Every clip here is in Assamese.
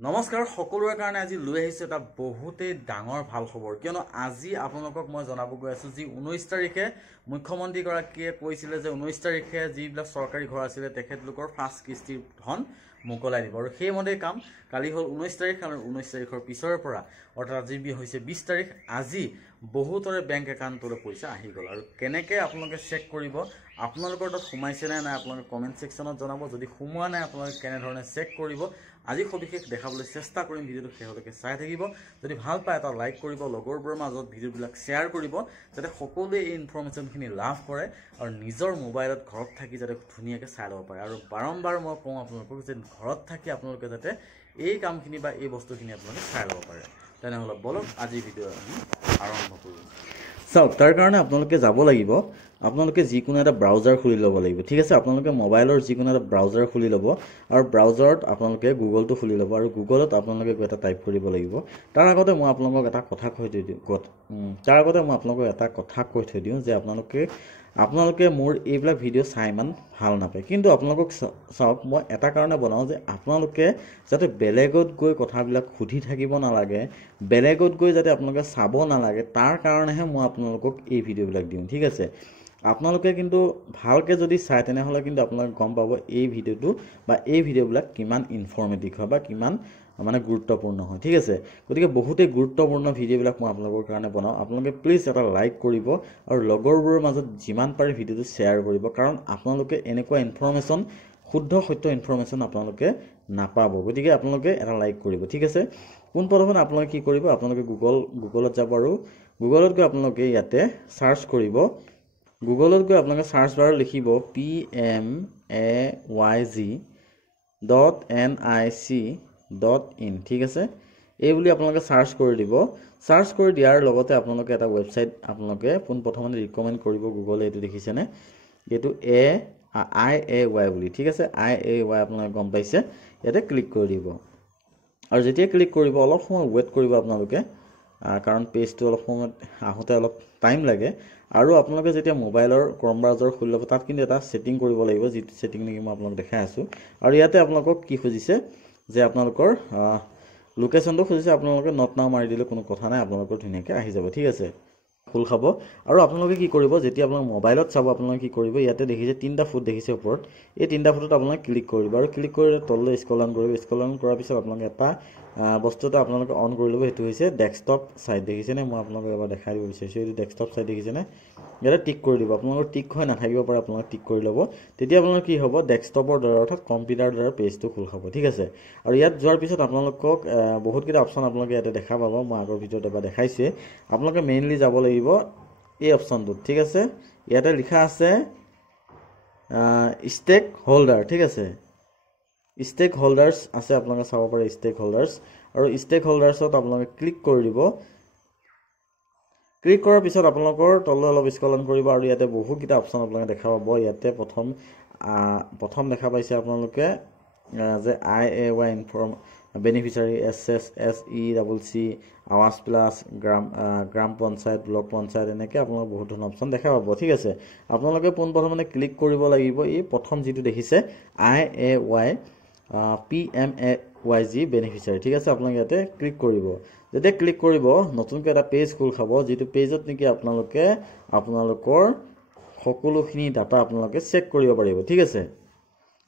নমস্কাৰ সকলোৰে কাৰণে আজি লৈ আহিছোঁ এটা বহুতেই ডাঙৰ ভাল খবৰ কিয়নো আজি আপোনালোকক মই জনাব গৈ আছোঁ যি 19 তাৰিখে মুখ্যমন্ত্ৰীগৰাকীয়ে কৈছিলে যে 19 তাৰিখে যিবিলাক চৰকাৰী ঘৰ আছিলে তেখেতলোকৰ ফাৰ্ষ্ট কিস্তিৰ ধন মোকলাই দিব আৰু সেইমতে কাম কালি হ'ল 19 তাৰিখ আৰু 19 তাৰিখৰ পিছৰ পৰা অৰ্থাৎ আজি হৈছে 20 তাৰিখ আজি বহুতৰে বেংক একাউণ্টলৈ পইচা আহি গ'ল আৰু কেনেকৈ আপোনালোকে চেক কৰিব আপোনালোকৰ তাত সোমাইছে নে নাই আপোনালোকে কমেণ্ট ছেকশ্যনত জনাব যদি সোমোৱা নাই আপোনালোকে কেনেধৰণে চেক কৰিব আজি সবিশেষ দেখাবলৈ চেষ্টা কৰিম ভিডিঅ'টো শেষলৈকে চাই থাকিব যদি ভাল পায় এটা লাইক কৰিব লগৰবোৰৰ মাজত ভিডিঅ'বিলাক শ্বেয়াৰ কৰিব যাতে সকলোৱে এই ইনফৰমেশ্যনখিনি লাভ কৰে আৰু নিজৰ মোবাইলত ঘৰত থাকি যাতে ধুনীয়াকৈ চাই ল'ব পাৰে আৰু বাৰম্বাৰ মই কওঁ আপোনালোকক যে ঘৰত থাকি আপোনালোকে যাতে এই কামখিনি বা এই বস্তুখিনি আপোনালোকে চাই ল'ব পাৰে তেনেহ'লে বলক আজি ভিডিঅ' আমি আৰম্ভ কৰোঁ চাওক তাৰ কাৰণে আপোনালোকে যাব লাগিব আপোনালোকে যিকোনো এটা ব্ৰাউজাৰ খুলি ল'ব লাগিব ঠিক আছে আপোনালোকে মোবাইলৰ যিকোনো এটা ব্ৰাউজাৰ খুলি ল'ব আৰু ব্ৰাউজাৰত আপোনালোকে গুগলটো খুলি ল'ব আৰু গুগলত আপোনালোকে এটা টাইপ কৰিব লাগিব তাৰ আগতে মই আপোনালোকক এটা কথা কৈ থৈ দিওঁ যে আপোনালোকে মোৰ এইবিলাক ভিডিঅ' চাই ইমান ভাল নাপায় কিন্তু আপোনালোকক চাওক মই এটা কাৰণে বনাওঁ যে আপোনালোকে যাতে বেলেগত গৈ কথাবিলাক সুধি থাকিব নালাগে বেলেগত গৈ যাতে আপোনালোকে চাব নালাগে তাৰ কাৰণেহে মই আপোনালোকক এই ভিডিঅ'বিলাক দিওঁ ঠিক আছে আপোনালোকে কিন্তু ভালকৈ যদি চাই তেনেহ'লে কিন্তু আপোনালোকে গম পাব এই ভিডিঅ'টো বা এই ভিডিঅ'বিলাক কিমান ইনফৰ্মেটিভ হয় বা কিমান মানে গুৰুত্বপূৰ্ণ হয় ঠিক আছে গতিকে বহুতেই গুৰুত্বপূৰ্ণ ভিডিঅ'বিলাক মই আপোনালোকৰ কাৰণে বনাওঁ আপোনালোকে প্লিজ এটা লাইক কৰিব আৰু লগৰবোৰৰ মাজত যিমান পাৰে ভিডিঅ'টো শ্বেয়াৰ কৰিব কাৰণ আপোনালোকে এনেকুৱা ইনফৰ্মেশ্যন শুদ্ধ সত্য ইনফৰ্মেশ্যন আপোনালোকে নাপাব গতিকে আপোনালোকে এটা লাইক কৰিব ঠিক আছে পোনপ্ৰথমে আপোনালোকে কি কৰিব আপোনালোকে গুগলত যাব আৰু গুগলত গৈ আপোনালোকে ইয়াতে চাৰ্চ কৰিব গুগলত গৈ আপোনালোকে চাৰ্চ বাৰত লিখিব pmayz.nic.in ঠিক আছে এই বুলি আপোনালোকে চাৰ্চ কৰি দিব চাৰ্চ কৰি দিয়াৰ লগতে আপোনালোকে এটা ৱেবছাইট আপোনালোকে পোনপ্ৰথমে ৰিকমেণ্ড কৰিব গুগলে এইটো দেখিছেনে এইটো IAY বুলি ঠিক আছে IAY আপোনালোকে গম পাইছে ইয়াতে ক্লিক কৰি দিব আৰু যেতিয়া ক্লিক কৰিব অলপ সময় ৱেইট কৰিব আপোনালোকে কাৰণ পেজটো অলপ সময়ত আহোঁতে অলপ টাইম লাগে আৰু আপোনালোকে যেতিয়া মোবাইলৰ ক্ৰম ব্ৰাউজাৰ খুলি ল'ব তাত কিন্তু এটা ছেটিং কৰিব লাগিব যিটো ছেটিং নেকি মই আপোনালোকক দেখাই আছোঁ আৰু ইয়াতে আপোনালোকক কি খুজিছে যে আপোনালোকৰ লোকেশ্যনটো খুজিছে আপোনালোকে নট নাও মাৰি দিলে কোনো কথা নাই আপোনালোকৰ ধুনীয়াকৈ আহি যাব ঠিক আছে খোল খাব আৰু আপোনালোকে কি কৰিব যেতিয়া আপোনালোকে মোবাইলত চাব আপোনালোকে কি কৰিব ইয়াতে দেখিছে তিনিটা ফুট দেখিছে ওপৰত এই তিনিটা ফুটত আপোনালোকে ক্লিক কৰিব আৰু ক্লিক কৰি তললৈ স্ক্ৰল ডাউন কৰিব স্ক্ৰল ডাউন কৰাৰ পিছত আপোনালোকে এটা বস্তু এটা আপোনালোকে অন কৰি ল'ব সেইটো হৈছে ডেস্কটপ চাইট দেখিছেনে মই আপোনালোকক এবাৰ দেখাই দিব বিচাৰিছোঁ এইটো ডেস্কটপ চাইট দেখিছেনে ইয়াতে টিক কৰি দিব আপোনালোকৰ টিক হৈ নাথাকিব পাৰে আপোনালোকে টিক কৰি ল'ব তেতিয়া আপোনালোকৰ কি হ'ব ডেস্কটপৰ দ্বাৰা অৰ্থাৎ কম্পিউটাৰৰ দ্বাৰা পেজটো খোল খাব ঠিক আছে আৰু ইয়াত যোৱাৰ পিছত আপোনালোকক বহুতকেইটা অপশ্যন আপোনালোকে ইয়াতে দেখা পাব মই আগৰ ভিডিঅ'ত এবাৰ দেখাইছোৱে আপোনালোকে মেইনলি যাব লাগিব এই অপশ্যনটোত ঠিক আছে ইয়াতে লিখা আছে ষ্টেক হোল্ডাৰ ঠিক আছে ষ্টেক হোল্ডাৰ্ছ আছে আপোনালোকে চাব পাৰে ষ্টেক হোল্ডাৰ্ছ আৰু ষ্টেক হোল্ডাৰ্ছত আপোনালোকে ক্লিক কৰি দিব ক্লিক কৰাৰ পিছত আপোনালোকৰ তললৈ অলপ স্ক্ৰল ডাউন কৰিব আৰু ইয়াতে বহুতকেইটা অপশ্যন আপোনালোকে দেখা পাব ইয়াতে প্ৰথম দেখা পাইছে আপোনালোকে যে IAY বেনিফিচিয়াৰী SSECC আৱাজ প্লাছ গ্ৰাম পঞ্চায়ত ব্লক পঞ্চায়ত এনেকৈ আপোনালোকে বহুত ধৰণৰ অপশ্যন দেখা পাব ঠিক আছে আপোনালোকে পোনপ্ৰথমে ক্লিক কৰিব লাগিব এই প্ৰথম যিটো দেখিছে IAY PMAYZ বেনিফিচিয়াৰী ঠিক আছে আপোনালোকে ইয়াতে ক্লিক কৰিব যেতিয়া ক্লিক কৰিব নতুনকৈ এটা পেজ খোল খাব যিটো পেজত নেকি আপোনালোকৰ সকলোখিনি ডাটা আপোনালোকে চেক কৰিব পাৰিব ঠিক আছে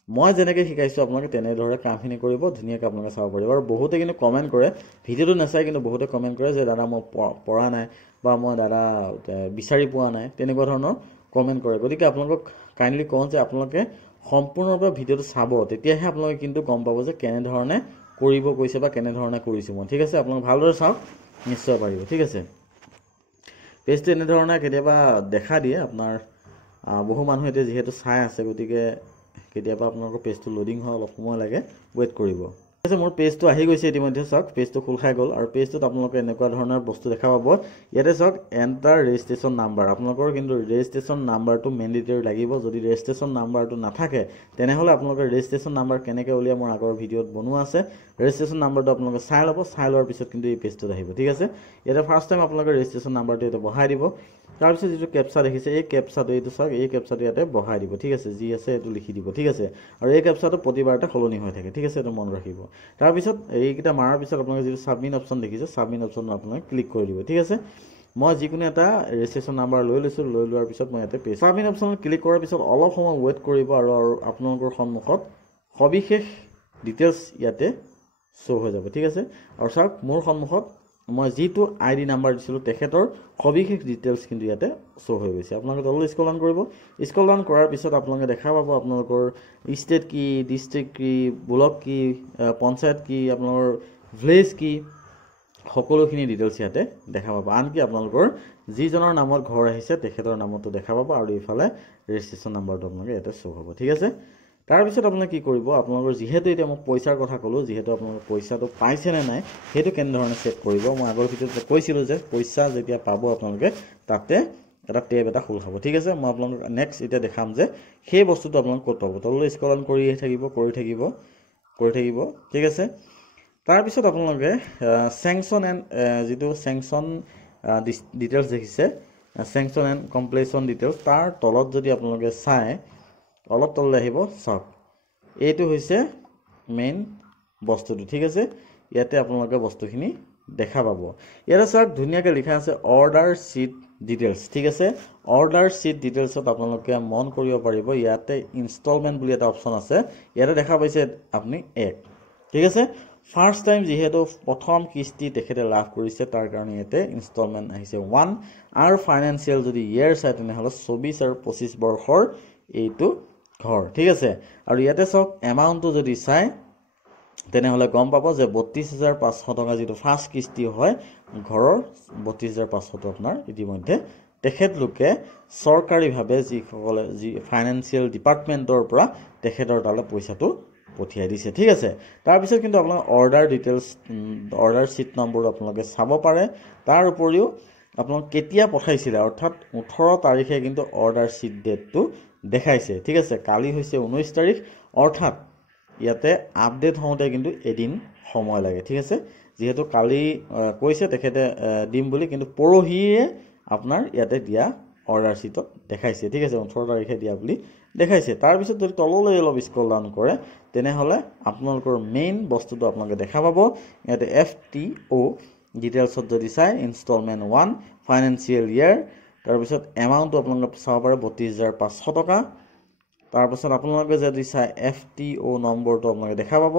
মই যেনেকৈ শিকাইছোঁ আপোনালোকে তেনেদৰে কামখিনি কৰিব ধুনীয়াকৈ আপোনালোকে চাব পাৰিব আৰু বহুতে কিন্তু কমেণ্ট কৰে ভিডিঅ'টো নাচাই কিন্তু বহুতে কমেণ্ট কৰে যে দাদা মই পৰা নাই বা মই দাদা বিচাৰি পোৱা নাই তেনেকুৱা ধৰণৰ কমেণ্ট কৰে গতিকে আপোনালোকক কাইণ্ডলি কওঁ যে আপোনালোকে সম্পূৰ্ণৰূপে ভিডিঅ'টো চাব তেতিয়াহে আপোনালোকে কিন্তু গম পাব যে কেনেধৰণে কৰিব কৈছে বা কেনেধৰণে কৰিছোঁ মই ঠিক আছে আপোনালোকে ভালদৰে চাওক নিশ্চয় পাৰিব ঠিক আছে পেজটো এনেধৰণে কেতিয়াবা দেখা দিয়ে আপোনাৰ বহু মানুহ এতিয়া যিহেতু চাই আছে গতিকে কেতিয়াবা আপোনালোকৰ পেজটো লোডিং হয় অলপ সময় লাগে ৱেইট কৰিব ঠিক আছে মোৰ পেজটো আহি গৈছে ইতিমধ্যে চাওক পেজটো খোল খাই গ'ল আৰু পেজটোত আপোনালোকে এনেকুৱা ধৰণৰ বস্তু দেখা পাব ইয়াতে চাওক এণ্টাৰ ৰেজিষ্ট্ৰেশ্যন নাম্বাৰ আপোনালোকৰ কিন্তু ৰেজিষ্ট্ৰেশ্যন নাম্বাৰটো মেণ্ডেটৰী লাগিব যদি ৰেজিষ্ট্ৰেশ্যন নাম্বাৰটো নাথাকে তেনেহ'লে আপোনালোকৰ ৰেজিষ্ট্ৰেশ্যন নাম্বাৰ কেনেকৈ উলিয়াই মোৰ আগৰ ভিডিঅ'ত বনোৱা আছে ৰেজিষ্ট্ৰেশ্যন নাম্বাৰটো আপোনালোকে চাই ল'ব চাই লোৱাৰ পিছত কিন্তু এই পেজটোত আহিব ঠিক আছে ইয়াতে ফাৰ্ষ্ট টাইম আপোনালোকে ৰেজিষ্ট্ৰেশ্যন নাম্বাৰটো এটা বহাই দিব তাৰপিছত যিটো কেপচা দেখিছে এই কেপচাটো এইটো চাওক এই কেপচাটো ইয়াতে বহাই দিব ঠিক আছে যি আছে এইটো লিখি দিব ঠিক আছে আৰু এই কেপচাটো প্ৰতিবাৰতে সলনি হৈ থাকে ঠিক আছে এইটো মন ৰাখিব তাৰপিছত এইকেইটা মাৰাৰ পিছত আপোনালোকে যিটো ছাবমিট অপশ্যন দেখিছে ছাবমিট অপশ্যন আপোনালোকে ক্লিক কৰি দিব ঠিক আছে মই যিকোনো এটা ৰেজিষ্ট্ৰেশ্যন নাম্বাৰ লৈ লৈছোঁ লৈ লোৱাৰ পিছত মই ইয়াতে পেজ ছাবমিট অপশ্যনত ক্লিক কৰাৰ পিছত অলপ সময় ৱেইট কৰিব আৰু আপোনালোকৰ সন্মুখত সবিশেষ ডিটেইলছ ইয়াতে শ্ব' হৈ যাব ঠিক আছে আৰু চাওক মোৰ সন্মুখত মই যিটো আইডি নাম্বাৰ দিছিলোঁ তেখেতৰ সবিশেষ ডিটেইলছ কিন্তু ইয়াতে শ্ব' হৈ গৈছে আপোনালোকে তললৈ স্ক্ৰল ডাউন কৰিব স্ক্ৰল ডাউন কৰাৰ পিছত আপোনালোকে দেখা পাব আপোনালোকৰ ষ্টেট কি ডিষ্ট্ৰিক্ট কি ব্লক কি পঞ্চায়ত কি আপোনালোকৰ ভিলেজ কি সকলোখিনি ডিটেইলছ ইয়াতে দেখা পাব আনকি আপোনালোকৰ যিজনৰ নামত ঘৰ আহিছে তেখেতৰ নামতো দেখা পাব আৰু এইফালে ৰেজিষ্ট্ৰেশ্যন নাম্বাৰটো আপোনালোকে ইয়াতে শ্ব' হ'ব ঠিক আছে তাৰপিছত আপোনালোকে কি কৰিব আপোনালোকৰ যিহেতু এতিয়া মই পইচাৰ কথা ক'লোঁ যিহেতু আপোনালোকে পইচাটো পাইছে নে নাই সেইটো কেনেধৰণে চেক কৰিব মই আগৰ ভিডিঅ'ত কৈছিলোঁ যে পইচা যেতিয়া পাব আপোনালোকে তাতে এটা টেব এটা খোল খাব ঠিক আছে মই আপোনালোকক নেক্সট এতিয়া দেখাম যে সেই বস্তুটো আপোনালোকে ক'ত পাব তললৈ স্ক্ৰল ডাউন কৰি থাকিব ঠিক আছে তাৰপিছত আপোনালোকে চেংচন এণ্ড যিটো চেংচন ডিটেইলছ দেখিছে চেংচন এণ্ড কমপ্লিশ্যন ডিটেইলছ তাৰ তলত যদি আপোনালোকে চাই অলপ তললৈ আহিব চাওক এইটো হৈছে মেইন বস্তুটো ঠিক আছে ইয়াতে আপোনালোকে বস্তুখিনি দেখা পাব ইয়াতে চাওক ধুনীয়াকৈ লিখা আছে অৰ্ডাৰ শ্বীট ডিটেইলছ ঠিক আছে অৰ্ডাৰ শ্বীট ডিটেইলছত আপোনালোকে মন কৰিব পাৰিব ইয়াতে ইনষ্টলমেণ্ট বুলি এটা অপশ্যন আছে ইয়াতে দেখা পাইছে আপুনি 1 ঠিক আছে ফাৰ্ষ্ট টাইম যিহেতু প্ৰথম কিস্তি তেখেতে লাভ কৰিছে তাৰ কাৰণে ইয়াতে ইনষ্টলমেণ্ট আহিছে 1 আৰু ফাইনেন্সিয়েল যদি ইয়েৰ চাই তেনেহ'লে 24 আৰু 25 বৰ্ষৰ এইটো ঘৰ ঠিক আছে আৰু ইয়াতে চাওক এমাউণ্টটো যদি চাই তেনেহ'লে গম পাব যে 32,500 টকা যিটো ফাৰ্ষ্ট কিস্তি হয় ঘৰৰ 32,500 আপোনাৰ ইতিমধ্যে তেখেতলোকে চৰকাৰীভাৱে যিসকলে যি ফাইনেন্সিয়েল ডিপাৰ্টমেণ্টৰ পৰা তেখেতৰ তালৈ পইচাটো পঠিয়াই দিছে ঠিক আছে তাৰপিছত কিন্তু আপোনালোকে order details order sheet number আপোনালোকে চাব পাৰে তাৰ উপৰিও আপোনালোক কেতিয়া পঠাইছিলে অৰ্থাৎ 18 তাৰিখে কিন্তু অৰ্ডাৰ শ্বীট ডেটটো দেখাইছে ঠিক আছে কালি হৈছে 19 তাৰিখ অৰ্থাৎ ইয়াতে আপডেট হওঁতে কিন্তু এদিন সময় লাগে ঠিক আছে যেহেতু কালি কৈছে তেখেতে দিম বুলি কিন্তু পৰহিয়ে আপোনাৰ ইয়াতে দিয়া অৰ্ডাৰ শ্বীটত দেখাইছে ঠিক আছে 18 তাৰিখে দিয়া বুলি দেখাইছে তাৰপিছত যদি তললৈ অলপ স্ক্ৰল ডাউন কৰে তেনেহ'লে আপোনালোকৰ মেইন বস্তুটো আপোনালোকে দেখা পাব ইয়াতে FTO ডিটেইলছত যদি চাই ইনষ্টলমেণ্ট 1 ফাইনেন্সিয়েল ইয়েৰ তাৰপিছত এমাউণ্টটো আপোনালোকে চাব পাৰে 32,500 টকা তাৰপিছত আপোনালোকে যদি চাই FTO নম্বৰটো আপোনালোকে দেখা পাব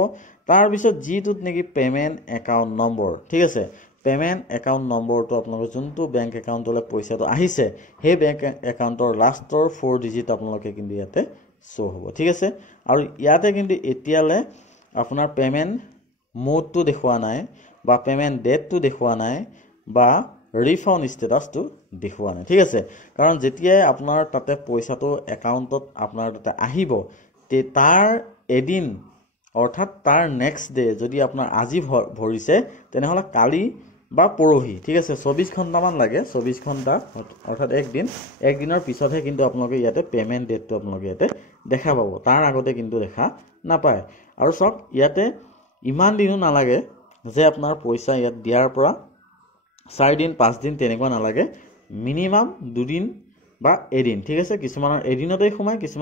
তাৰপিছত যিটোত নেকি পেমেণ্ট একাউণ্ট নম্বৰ ঠিক আছে পেমেণ্ট একাউণ্ট নম্বৰটো আপোনালোকে যোনটো বেংক একাউণ্টলৈ পইচাটো আহিছে সেই বেংক একাউণ্টৰ লাষ্টৰ 4 ডিজিট আপোনালোকে কিন্তু ইয়াতে শ্ব' হ'ব ঠিক আছে আৰু ইয়াতে কিন্তু এতিয়ালৈ আপোনাৰ পেমেণ্ট মোডটো দেখুওৱা নাই বা পেমেণ্ট ডেটটো দেখুওৱা নাই বা ৰিফাউণ্ড ষ্টেটাছটো দেখুওৱা নাই ঠিক আছে কাৰণ যেতিয়াই আপোনাৰ তাতে পইচাটো একাউণ্টত আপোনাৰ তাতে আহিব তাৰ এদিন অৰ্থাৎ তাৰ নেক্সট ডে যদি আপোনাৰ আজি ভৰিছে তেনেহ'লে কালি বা পৰহি ঠিক আছে 24 ঘণ্টামান লাগে 24 ঘণ্টা অৰ্থাৎ একদিনৰ পিছতহে কিন্তু আপোনালোকে ইয়াতে পেমেণ্ট ডেটটো আপোনালোকে ইয়াতে দেখা পাব তাৰ আগতে কিন্তু দেখা নাপায় আৰু চাওক ইয়াতে ইমান দিনো নালাগে যে আপোনাৰ পইচা ইয়াত দিয়াৰ পৰা 4 দিন 5 দিন তেনেকুৱা নালাগে মিনিমাম 2 দিন বা এদিন ঠিক আছে কিছুমানৰ এদিনতেই সোমায় কিছুমান